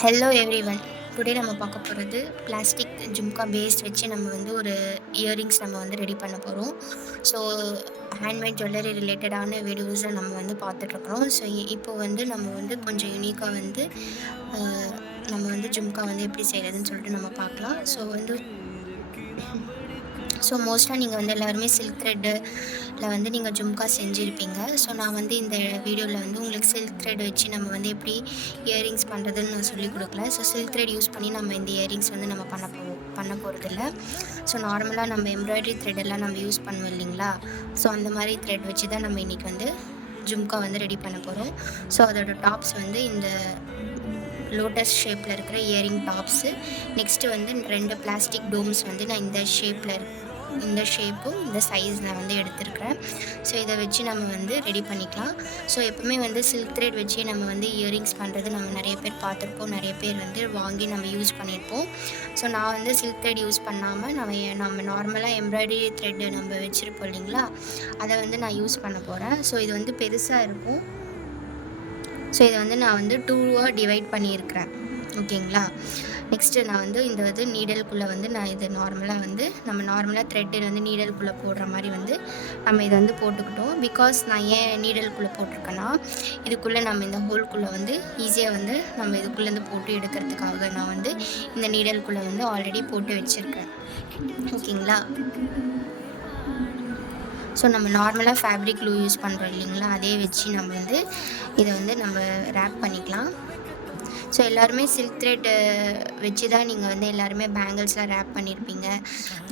Hello everyone. Today நம்ம பார்க்க போகிறது பிளாஸ்டிக் ஜும்கா பேஸ்ட் வச்சு நம்ம வந்து ஒரு இயரிங்ஸ் நம்ம வந்து ரெடி பண்ண போகிறோம். ஸோ ஹேண்ட்மேட் ஜுவல்லரி ரிலேட்டடான வீடியோஸை நம்ம வந்து பார்த்துட்ருக்குறோம். ஸோ இப்போ வந்து நம்ம வந்து கொஞ்சம் யூனிக்காக வந்து நம்ம வந்து ஜும்கா வந்து எப்படி செய்கிறதுன்னு சொல்லிட்டு நம்ம பார்க்கலாம். ஸோ மோஸ்ட்டாக நீங்கள் வந்து எல்லாருமே சில்க் த்ரெட்டில் வந்து நீங்கள் ஜும்கா செஞ்சுருப்பீங்க. ஸோ நான் வந்து இந்த வீடியோவில் வந்து உங்களுக்கு சில்க் த்ரெட் வச்சு நம்ம வந்து எப்படி இயரிங்ஸ் பண்ணுறதுன்னு நான் சொல்லிக் கொடுக்கல. ஸோ சில்க் த்ரெட் யூஸ் பண்ணி நம்ம இந்த இயரிங்ஸ் வந்து நம்ம பண்ண போகிறதில்ல. ஸோ நார்மலாக நம்ம எம்ப்ராய்டரி த்ரெட்டெல்லாம் நம்ம யூஸ் பண்ணுவோம் இல்லைங்களா? ஸோ அந்த மாதிரி த்ரெட் வச்சு தான் நம்ம இன்றைக்கி வந்து ஜும்கா வந்து ரெடி பண்ண போகிறோம். ஸோ அதோட டாப்ஸ் வந்து இந்த லோட்டஸ் ஷேப்பில் இருக்கிற இயரிங் டாப்ஸு, நெக்ஸ்ட்டு வந்து 2 பிளாஸ்டிக் டோம்ஸ் வந்து நான் இந்த ஷேப்பும் இந்த சைஸ் நான் வந்து எடுத்திருக்கிறேன். ஸோ இதை வச்சு நம்ம வந்து ரெடி பண்ணிக்கலாம். ஸோ எப்போவுமே வந்து சில்க் த்ரெட் வச்சு நம்ம வந்து இயரிங்ஸ் பண்ணுறது நம்ம நிறைய பேர் பார்த்துருப்போம். நிறைய பேர் வந்து வாங்கி நம்ம யூஸ் பண்ணியிருப்போம். ஸோ நான் வந்து சில்க் த்ரெட் யூஸ் பண்ணாமல் நம்ம நார்மலாக எம்ப்ராய்டரி த்ரெட்டு நம்ம வச்சுருப்போம் இல்லைங்களா, அதை வந்து நான் யூஸ் பண்ண போகிறேன். ஸோ இது வந்து பெருசாக இருக்கும். ஸோ இதை வந்து நான் வந்து 2ஆக டிவைட் பண்ணியிருக்கிறேன். ஓகேங்களா? நெக்ஸ்ட்டு நான் வந்து இந்த வந்து நீடலுக்குள்ளே வந்து நான் இது நம்ம நார்மலாக த்ரெட்டு வந்து நீடலுக்குள்ளே போடுற மாதிரி வந்து நம்ம இதை வந்து போட்டுக்கிட்டோம். பிகாஸ் நான் ஏன் நீடலுக்குள்ளே போட்டிருக்கேன்னா, இதுக்குள்ளே நம்ம இந்த ஹோல்குள்ளே வந்து ஈஸியாக வந்து நம்ம இதுக்குள்ளேருந்து போட்டு எடுக்கிறதுக்காக நான் வந்து இந்த நீடலுக்குள்ளே வந்து ஆல்ரெடி போட்டு வச்சுருக்கேன். ஓகேங்களா? ஸோ நம்ம நார்மலாக ஃபேப்ரிக் க்ளூ யூஸ் பண்ணுறோம் இல்லைங்களா, அதே வச்சு நம்ம வந்து இதை வந்து நம்ம ரேப் பண்ணிக்கலாம். ஸோ எல்லாருமே சில்க் த்ரெட் வச்சு தான் நீங்கள் வந்து எல்லாருமே பேங்கிள்ஸ்லாம் ரேப் பண்ணியிருப்பீங்க,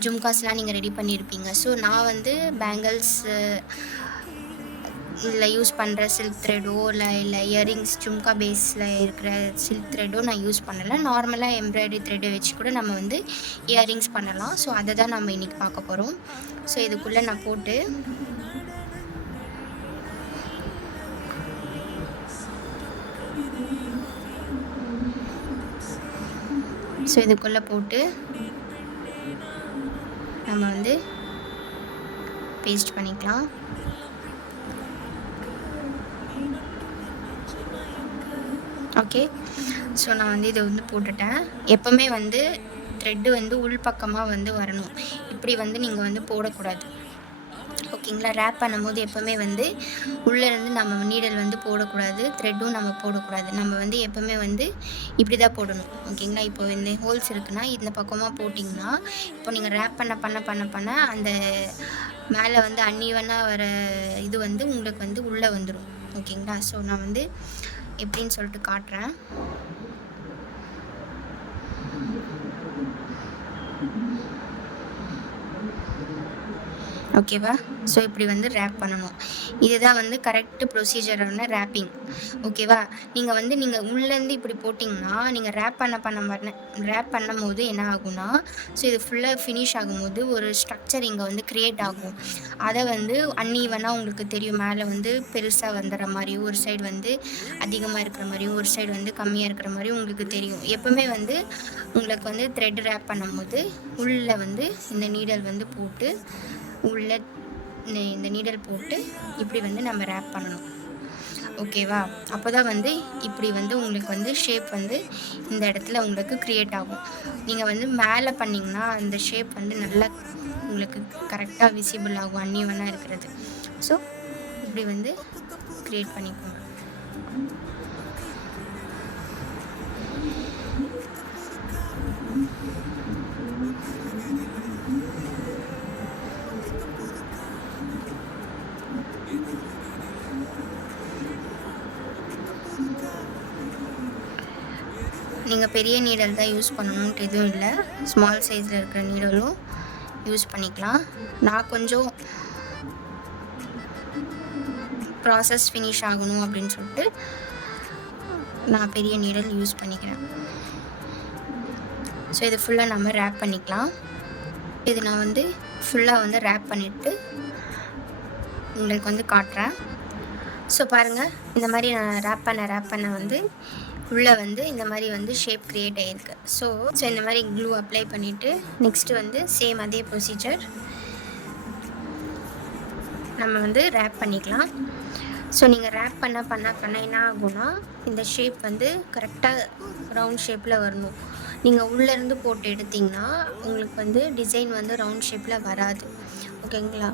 ஜும்காஸ்லாம் நீங்கள் ரெடி பண்ணியிருப்பீங்க. ஸோ நான் வந்து பேங்கிள்ஸ் இதில் யூஸ் பண்ணுற சில்க் த்ரெட்டோ இல்லை இயரிங்ஸ் ஜும்கா பேஸில் இருக்கிற சில்க் த்ரெட்டோ நான் யூஸ் பண்ணலை. நார்மலாக எம்ப்ராய்டரி த்ரெட்டை வச்சு கூட நம்ம வந்து இயரிங்ஸ் பண்ணலாம். ஸோ அதை தான் நம்ம இன்றைக்கி பார்க்க போகிறோம். ஸோ இதுக்குள்ளே நான் போட்டு நம்ம வந்து பேஸ்ட் பண்ணிக்கலாம். ஓகே, ஸோ நான் வந்து இதை வந்து போட்டுட்டேன். எப்போவுமே வந்து த்ரெட்டு வந்து உள்பக்கமாக வந்து வரணும். இப்படி வந்து நீங்கள் வந்து போடக்கூடாது. ஓகேங்களா? ரேப் பண்ணும்போது எப்போவுமே வந்து உள்ளேருந்து நம்ம நீடல் வந்து போடக்கூடாது, த்ரெட்டும் நம்ம போடக்கூடாது. நம்ம வந்து எப்போவுமே வந்து இப்படி தான் போடணும். ஓகேங்களா? இப்போ இந்த ஹோல்ஸ் இருக்குன்னா இந்த பக்கமாக போட்டிங்கன்னா, இப்போ நீங்கள் ரேப் பண்ண அந்த மேலே வந்து அன்ஈவனாக வர இது வந்து உங்களுக்கு வந்து உள்ளே வந்துடும். ஓகேங்களா? ஸோ நான் வந்து எப்படின்னு சொல்லிட்டு காட்டுறேன். ஓகேவா? ஸோ இப்படி வந்து ரேப் பண்ணணும். இதுதான் வந்து கரெக்டு ப்ரொசீஜரான ரேப்பிங். ஓகேவா? நீங்கள் உள்ளேருந்து இப்படி போட்டிங்கன்னா, நீங்கள் ரேப் பண்ணும்போது என்ன ஆகும்னா, ஸோ இது ஃபுல்லாக ஃபினிஷ் ஆகும்போது ஒரு ஸ்ட்ரக்சர் இங்கே வந்து க்ரியேட் ஆகும். அதை வந்து அன்ஈவனாக உங்களுக்கு தெரியும். மேலே வந்து பெருசாக வந்துடுற மாதிரியும், ஒரு சைடு வந்து அதிகமாக இருக்கிற மாதிரியும், ஒரு சைடு வந்து கம்மியாக இருக்கிற மாதிரியும் உங்களுக்கு தெரியும். எப்போவுமே வந்து உங்களுக்கு வந்து த்ரெட் ரேப் பண்ணும்போது உள்ளே வந்து இந்த நீடல் வந்து போட்டு உள்ளே இந்த நீடல் போட்டு இப்படி வந்து நம்ம ரேப் பண்ணணும். ஓகேவா? அப்போ தான் வந்து இப்படி வந்து உங்களுக்கு வந்து ஷேப் வந்து இந்த இடத்துல உங்களுக்கு க்ரியேட் ஆகும். நீங்கள் வந்து மேலே பண்ணிங்கன்னா அந்த ஷேப் வந்து நல்லா உங்களுக்கு கரெக்டாக விசிபிள் ஆகும், அன்ஈவனாக இருக்கிறது. ஸோ இப்படி வந்து க்ரியேட் பண்ணிக்கோங்க. நீங்கள் பெரிய நீடல் தான் யூஸ் பண்ணணுன்ட்டு எதுவும் இல்லை. ஸ்மால் சைஸில் இருக்கிற நீடலும் யூஸ் பண்ணிக்கலாம். நான் கொஞ்சம் ப்ராசஸ் ஃபினிஷ் ஆகணும் அப்படின்னு சொல்லிட்டு நான் பெரிய நீடல் யூஸ் பண்ணிக்கிறேன். ஸோ இது ஃபுல்லாக நம்ம ரேப் பண்ணிக்கலாம். இது நான் வந்து ஃபுல்லாக வந்து ரேப் பண்ணிவிட்டு உங்களுக்கு வந்து காட்டுறேன். ஸோ பாருங்கள், இந்த மாதிரி நான் ரேப் பண்ண வந்து உள்ளே வந்து இந்த மாதிரி வந்து ஷேப் க்ரியேட் ஆகிருக்கு. ஸோ இந்த மாதிரி க்ளூ அப்ளை பண்ணிவிட்டு நெக்ஸ்ட்டு வந்து சேம் அதே ப்ரொசீஜர் நம்ம வந்து ரேப் பண்ணிக்கலாம். ஸோ நீங்கள் ரேப் பண்ண என்ன ஆகும்னா இந்த ஷேப் வந்து கரெக்டாக ரவுண்ட் ஷேப்பில் வரணும். நீங்கள் உள்ளேருந்து போட்டு எடுத்திங்கன்னா உங்களுக்கு வந்து டிசைன் வந்து ரவுண்ட் ஷேப்பில் வராது. ஓகேங்களா?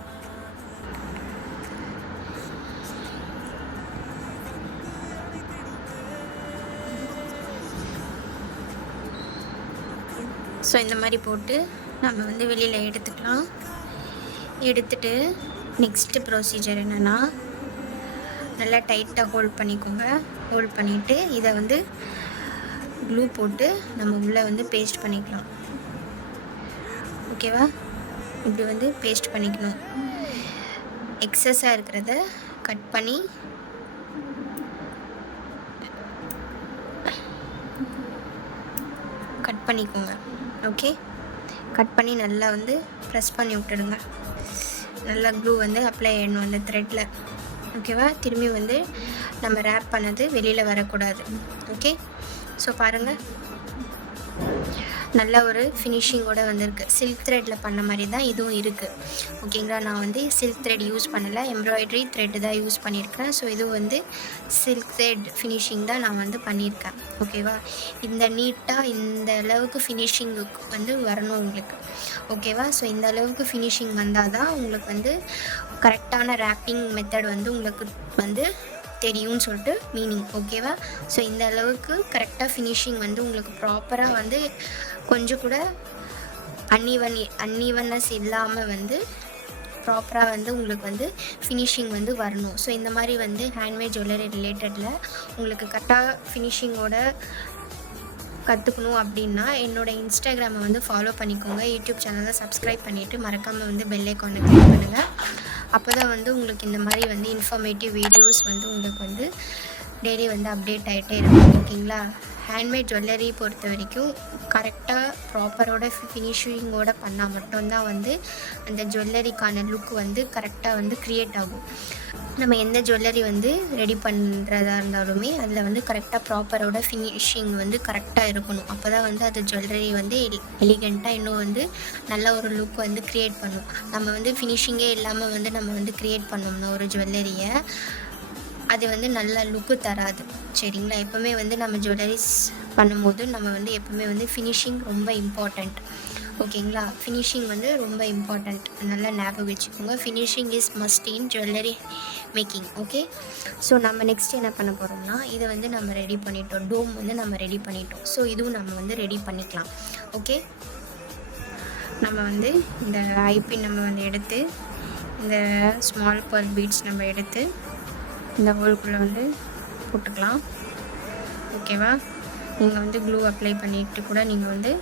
ஸோ இந்த மாதிரி போட்டு நம்ம வந்து வெளியில் எடுத்துக்கலாம். எடுத்துட்டு நெக்ஸ்ட்டு ப்ரொசீஜர் என்னென்னா, நல்லா டைட்டாக ஹோல்ட் பண்ணிக்கோங்க. ஹோல்ட் பண்ணிவிட்டு இதை வந்து க்ளூ போட்டு நம்ம உள்ளே வந்து பேஸ்ட் பண்ணிக்கலாம். ஓகேவா? இப்படி வந்து பேஸ்ட் பண்ணிக்கணும். எக்ஸஸாக இருக்கிறத கட் பண்ணிக்கோங்க. ஓகே, கட் பண்ணி நல்லா வந்து ப்ரெஸ் பண்ணி விட்டுடுங்க. நல்லா க்ளூ வந்து அப்ளை ஆகிடணும் அந்த த்ரெட்டில். ஓகேவா? திரும்பி வந்து நம்ம ரேப் பண்ணது வெளியில் வரக்கூடாது. ஓகே, ஸோ பாருங்கள், நல்ல ஒரு ஃபினிஷிங்கோடு வந்திருக்கு. சில்க் த்ரெட்டில் பண்ண மாதிரி தான் இதுவும் இருக்குது. ஓகேங்களா? நான் வந்து சில்க் த்ரெட் யூஸ் பண்ணலை, எம்ப்ராய்டரி த்ரெட்டு தான் யூஸ் பண்ணியிருக்கேன். ஸோ இது வந்து சில்க் த்ரெட் ஃபினிஷிங் தான் நான் வந்து பண்ணியிருக்கேன். ஓகேவா? இந்த நீட்டாக இந்த அளவுக்கு ஃபினிஷிங்குக்கு வந்து வரணும் உங்களுக்கு. ஓகேவா? ஸோ இந்த அளவுக்கு ஃபினிஷிங் வந்தால் தான் உங்களுக்கு வந்து கரெக்டான ரேப்பிங் மெத்தட் வந்து உங்களுக்கு வந்து தெரியும்னு சொல்லிட்டு மீனிங். ஓகேவா? ஸோ இந்த அளவுக்கு கரெக்டாக ஃபினிஷிங் வந்து உங்களுக்கு ப்ராப்பராக வந்து கொஞ்சம் கூட அன்ஈவன்னஸ் இல்லாமல் வந்து ப்ராப்பராக வந்து உங்களுக்கு வந்து ஃபினிஷிங் வந்து வரணும். ஸோ இந்த மாதிரி வந்து ஹேண்ட்மேட் ஜுவல்லரி ரிலேட்டடில் உங்களுக்கு கரெக்டாக ஃபினிஷிங்கோட கற்றுக்கணும் அப்படின்னா என்னோடய இன்ஸ்டாகிராமை வந்து ஃபாலோ பண்ணிக்கோங்க. யூடியூப் சேனலை சப்ஸ்கிரைப் பண்ணிவிட்டு மறக்காமல் வந்து பெல் ஐக்கானை கிளிக் பண்ணுங்கள். அப்போ தான் வந்து உங்களுக்கு இந்த மாதிரி வந்து இன்ஃபர்மேட்டிவ் வீடியோஸ் வந்து உங்களுக்கு வந்து டெய்லி வந்து அப்டேட் ஆகிட்டே இருக்கும். ஓகேங்களா? ஹேண்ட்மேட் ஜுவல்லரி பொறுத்த வரைக்கும் கரெக்டாக ப்ராப்பரோட ஃபினிஷிங்கோடு பண்ணால் மட்டும்தான் வந்து அந்த ஜுவல்லரிக்கான லுக் வந்து கரெக்டாக வந்து க்ரியேட் ஆகும். நம்ம எந்த ஜுவல்லரி வந்து ரெடி பண்ணுறதா இருந்தாலுமே அதில் வந்து கரெக்டாக ப்ராப்பரோட ஃபினிஷிங் வந்து கரெக்டாக இருக்கணும். அப்போ தான் வந்து அது ஜுவல்லரி வந்து எலிகெண்ட்டாக இன்னும் வந்து நல்ல ஒரு லுக் வந்து க்ரியேட் பண்ணும். நம்ம வந்து ஃபினிஷிங்கே இல்லாமல் வந்து நம்ம வந்து க்ரியேட் பண்ணோம்னா ஒரு ஜுவல்லரியை, அது வந்து நல்ல லுக்கு தராது. சரிங்களா? எப்போவுமே வந்து நம்ம ஜுவல்லரிஸ் பண்ணும்போது நம்ம வந்து எப்போவுமே வந்து ஃபினிஷிங் ரொம்ப இம்பார்ட்டண்ட். ஓகேங்களா? ஃபினிஷிங் வந்து ரொம்ப இம்பார்ட்டண்ட். நல்லா ஞாபகம் வச்சுக்கோங்க. Finishing is must in jewellery making. Okay, so நம்ம நெக்ஸ்ட் என்ன பண்ண போகிறோம்னா, இதை வந்து நம்ம ரெடி பண்ணிட்டோம். டோம் வந்து நம்ம ரெடி பண்ணிட்டோம். ஸோ இதுவும் நம்ம வந்து ரெடி பண்ணிக்கலாம். ஓகே, நம்ம வந்து இந்த ஐபின் நம்ம வந்து எடுத்து இந்த ஸ்மால் பர் பீட்ஸ் நம்ம எடுத்து இந்த ஹோல்குள்ளே வந்து போட்டுக்கலாம். ஓகேவா? நீங்கள் வந்து க்ளூ அப்ளை பண்ணிவிட்டு கூட நீங்கள் வந்து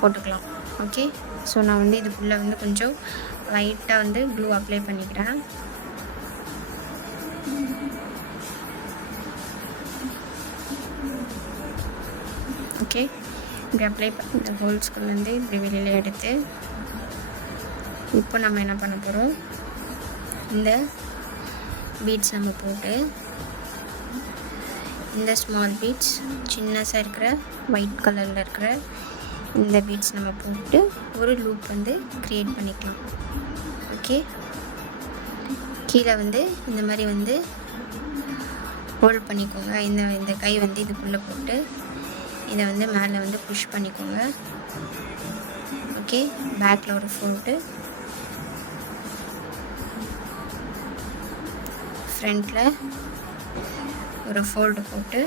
போட்டுக்கலாம். ஓகே, ஸோ நான் வந்து இதுக்குள்ளே வந்து கொஞ்சம் லைட்டாக வந்து க்ளூ அப்ளை பண்ணிக்கிறேன். ஓகே, இப்படி அப்ளை பண்ணி இந்த ஹோல்ஸ்குள்ளேருந்து இப்படி வெளியில் எடுத்து இப்போ நம்ம என்ன பண்ண போகிறோம், இந்த பீட்ஸ் நம்ம போட்டு இந்த ஸ்மால் பீட்ஸ் சின்னதாக இருக்கிற ஒயிட் கலரில் இருக்கிற இந்த பீட்ஸ் நம்ம போட்டு ஒரு லூப் வந்து க்ரியேட் பண்ணிக்கலாம். ஓகே, கீழே வந்து இந்த மாதிரி வந்து ஹோல்ட் பண்ணிக்கோங்க. இந்த கை வந்து இதுக்குள்ளே போட்டு இதை வந்து மேலே வந்து புஷ் பண்ணிக்கோங்க. ஓகே, பேக்கில் ஒரு ஃபோல்டு, ஃப்ரண்ட்டில் ஒரு ஃபோல்டு போட்டு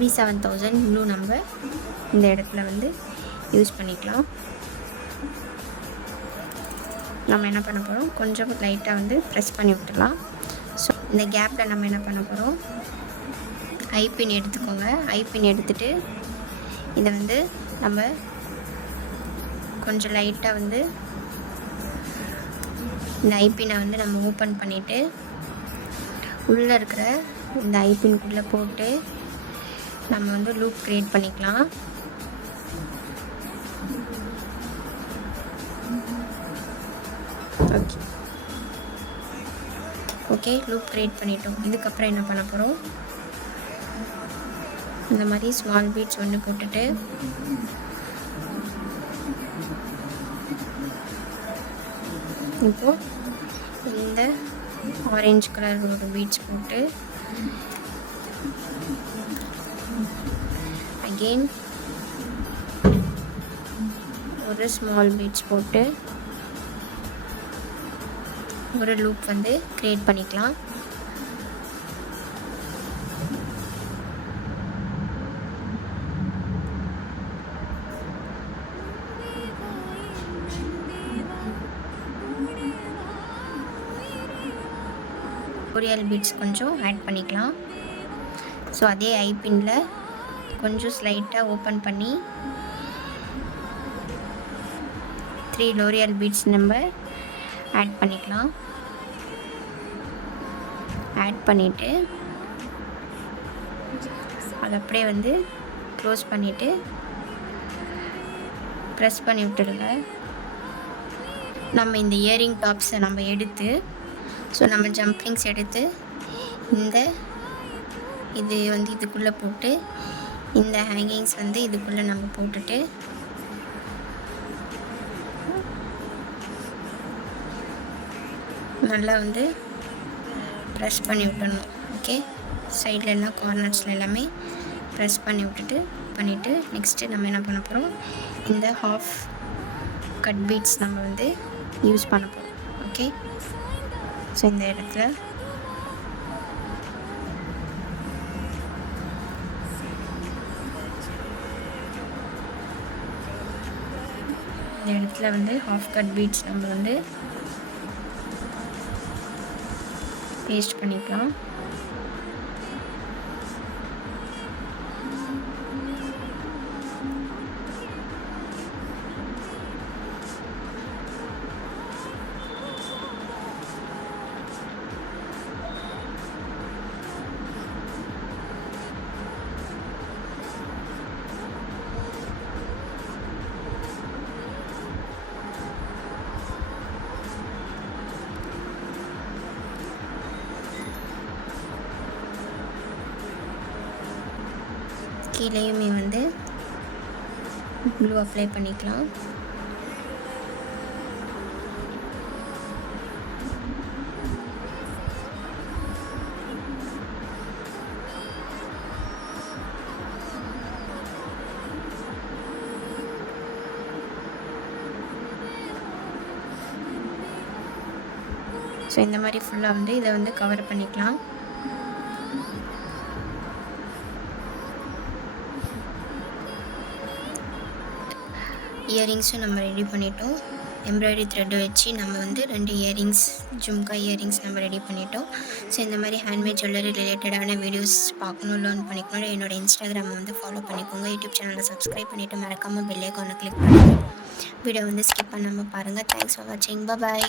B7000 ப்ளூ நம்பர் இந்த இடத்துல வந்து யூஸ் பண்ணிக்கலாம். நம்ம என்ன பண்ண போகிறோம், கொஞ்சம் லைட்டாக வந்து ப்ரெஸ் பண்ணி விட்டுடலாம். ஸோ இந்த கேப்பில் நம்ம என்ன பண்ண போகிறோம், ஐபின் எடுத்துக்கோங்க. ஐபின் எடுத்துகிட்டு இதை வந்து நம்ம கொஞ்சம் லைட்டாக வந்து இந்த ஐபினை வந்து நம்ம ஓப்பன் பண்ணிவிட்டு உள்ளே இருக்கிற இந்த ஐபின்குள்ளே போட்டு நம்ம வந்து லூப் க்ரியேட் பண்ணிக்கலாம். ஓகே, லூப் க்ரியேட் பண்ணிட்டோம். இதுக்கப்புறம் என்ன பண்ண போகிறோம், இந்த மாதிரி ஸ்மால் பீட்ஸ் ஒன்று போட்டுட்டு இப்போது இந்த ஆரஞ்சு கலர் ஒரு பீட்ஸ் போட்டு அகெயின் ஒரு ஸ்மால் பீட்ஸ் போட்டு ஒரு லூப் வந்து க்ரியேட் பண்ணிக்கலாம். லோரியல் பீட்ஸ் கொஞ்சம் ஆட் பண்ணிக்கலாம். ஸோ அதே ஐபின்னில் கொஞ்சம் ஸ்லைட்டாக ஓப்பன் பண்ணி 3 லோரியல் பீட்ஸ் நம்ம ஆட் பண்ணிக்கலாம். ஆட் பண்ணிவிட்டு அதை அப்படியே வந்து க்ளோஸ் பண்ணிவிட்டு ப்ரெஸ் பண்ணி விட்டுருங்க. நம்ம இந்த இயரிங் டாப்ஸை நம்ம எடுத்து ஸோ நம்ம ஜம்ப்ரிங்ஸ் எடுத்து இது வந்து இதுக்குள்ளே போட்டு இந்த ஹேங்கிங்ஸ் வந்து இதுக்குள்ளே நம்ம போட்டுட்டு நல்லா வந்து ப்ரெஸ் பண்ணி விட்டுடணும். ஓகே, சைடில் எல்லாம் கார்னர்ஸில் எல்லாமே ப்ரெஸ் பண்ணி பண்ணிவிட்டு நெக்ஸ்ட்டு நம்ம என்ன பண்ண போகிறோம், இந்த ஹாஃப் கட் பீட்ஸ் நம்ம வந்து யூஸ் பண்ண போகிறோம். ஓகே, ஸோ இந்த இடத்துல வந்து ஹாஃப் கட் பீட்ஸ் நம்ம வந்து பேஸ்ட் பண்ணிக்கலாம். கீழேயுமே வந்து க்ளூ அப்ளை பண்ணிக்கலாம். ஸோ இந்த மாதிரி ஃபுல்லாக வந்து இதை வந்து கவர் பண்ணிக்கலாம். இயரிங்ஸும் நம்ம ரெடி பண்ணிட்டோம். எம்ப்ராய்டரி த்ரெட்டை வச்சு நம்ம வந்து 2 இயரிங்ஸ், ஜும்கா இயரிங்ஸ் நம்ம ரெடி பண்ணிட்டோம். ஸோ இந்த மாதிரி ஹேண்ட்மேட் ஜுவல்லரி ரிலேட்டடான வீடியோஸ் பார்க்கணும், லேர்ன் பண்ணிக்கணும், என்னோடய இன்ஸ்டாகிராமை வந்து ஃபாலோ பண்ணிக்கோங்க. யூடியூப் சேனலை சப்ஸ்கிரைப் பண்ணிவிட்டு மறக்காமல் பெல் ஐக்கானை கிளிக் பண்ணுங்கள். வீடியோ வந்து ஸ்கிப் பண்ணாமல் பாருங்கள். தேங்க்ஸ் ஃபார் வாட்சிங். பாய்.